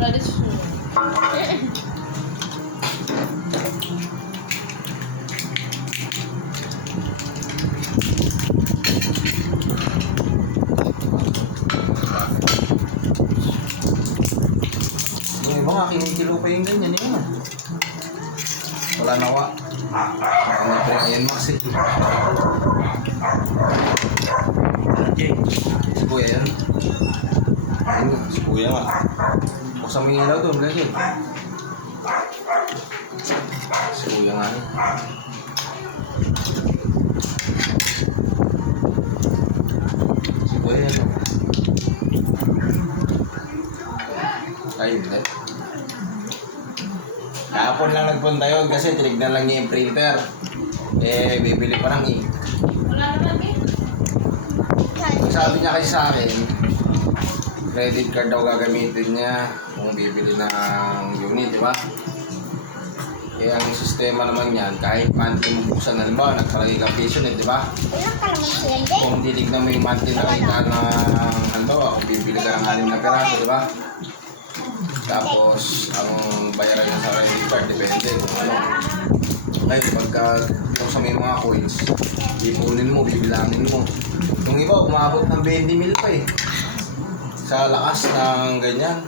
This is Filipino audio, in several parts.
Tradisyon. Yung iba nga, kinikilo pa yung ganyan yun. Wala nawa. Ano pa yung ayan max eh. Okay. Si Kuya yan. Ayun nga, si Kuya nga. Buksan mo yung ilaw doon, bless yun. Si Kuya nga yun. Si Kuya yan. Ay, hindi. Kahapon lang nagpunta yun kasi tinignan lang niya yung printer. Eh, bibili pa ng ink. Wala naman eh. Sabi niya kasi sa akin, credit card daw gagamitin niya kung bibili ng unit, di ba? Eh, ang sistema naman yan, kahit monthly mo buksan, halimbawa, nagkalagay ka piso net, di ba? Ilang kalaman siya hindi? Kung titignan mo yung monthly na kita ng, halimbawa, kung bibili ka ng 6 na peraso, di ba? Tapos, ang bayaran niya sa credit card, depende kung ano. Ngayon, pagka sa may mga coins, ipunin mo, bibilangin mo. Yung iba, umabot ng 20 mil pa eh. Sa lakas ng ganyan.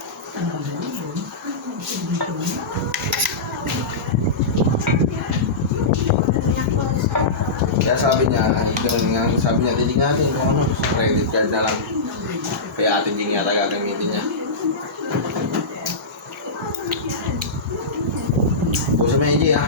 Kaya sabi niya, titig natin kung ano, sa credit card na lang. Kaya atin din yata gagamitin niya. Puso mo yung ha.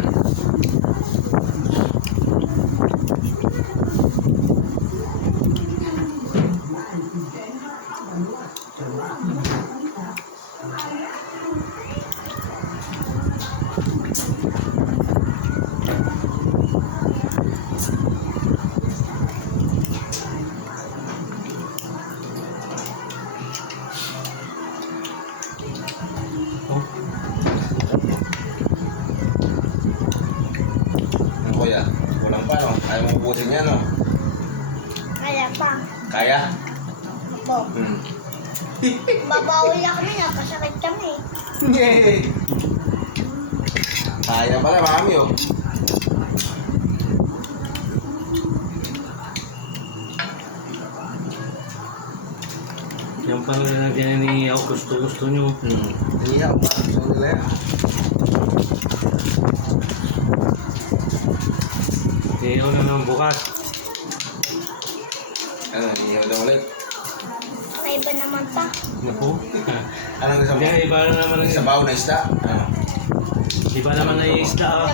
Ano kuya? Kulang pa no? Ayaw mo ubusin yan no? Kaya pa. Kaya? Opo. Hmm. Babawal na kami, napasakit kami. Yay! Kaya pala mami oh. Yan pa lang natin ni ako gusto nyo. Iya pa. Gusto nila yan. Iyaw na naman bukas. Ano, iyaw daw ulit. May iba naman pa. Naku. Anong gusto mo? Hindi, iba na naman ang Sabaw na isda? Ano? iba naman na yung isda. Ah.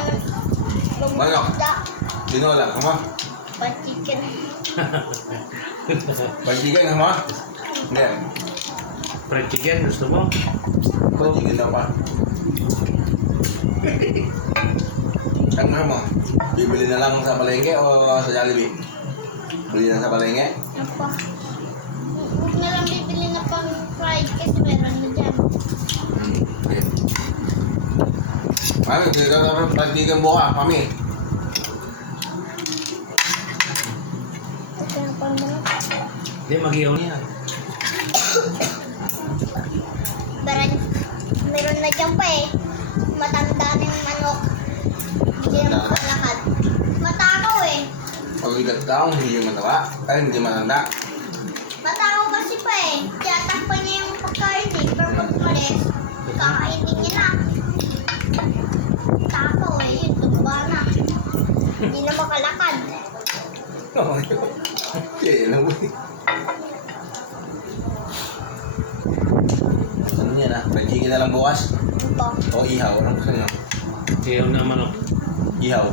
Manok. Bumukda. Dinola, kama? Pa-chicken. Pagkigan, kama? Hindi. Fried chicken, gusto mo? Pagkigan daw pa. Ang ano mo? Bibili na lang sa palengke o sa Jollibee? Bili na sa palengke? Apa? Huwag na lang bibili na pang fried kasi meron na dyan. Okay. Mami, dito na pagkigan buka, mami. Ito na pang mga. Hindi, mag-iyaw niya. Meron na dyan pa eh. Matanda na yung manok. Hindi na makalakad. Matakaw eh. Pag-igat daw, hindi yung matawa. Ay, hindi matanda. Matakaw kasi pa eh. Tiyatakpan niya yung pagkain eh. Pero pag umalis, kakainin niya na. Takaw eh. Yun, tumba na. Hindi na makalakad. Kaya lang mo. Ano yan ah? Pagkigan na lang bukas? Ano ba? O ihaw? Anong gusto niyo? Iyaw na manok. Ihaw.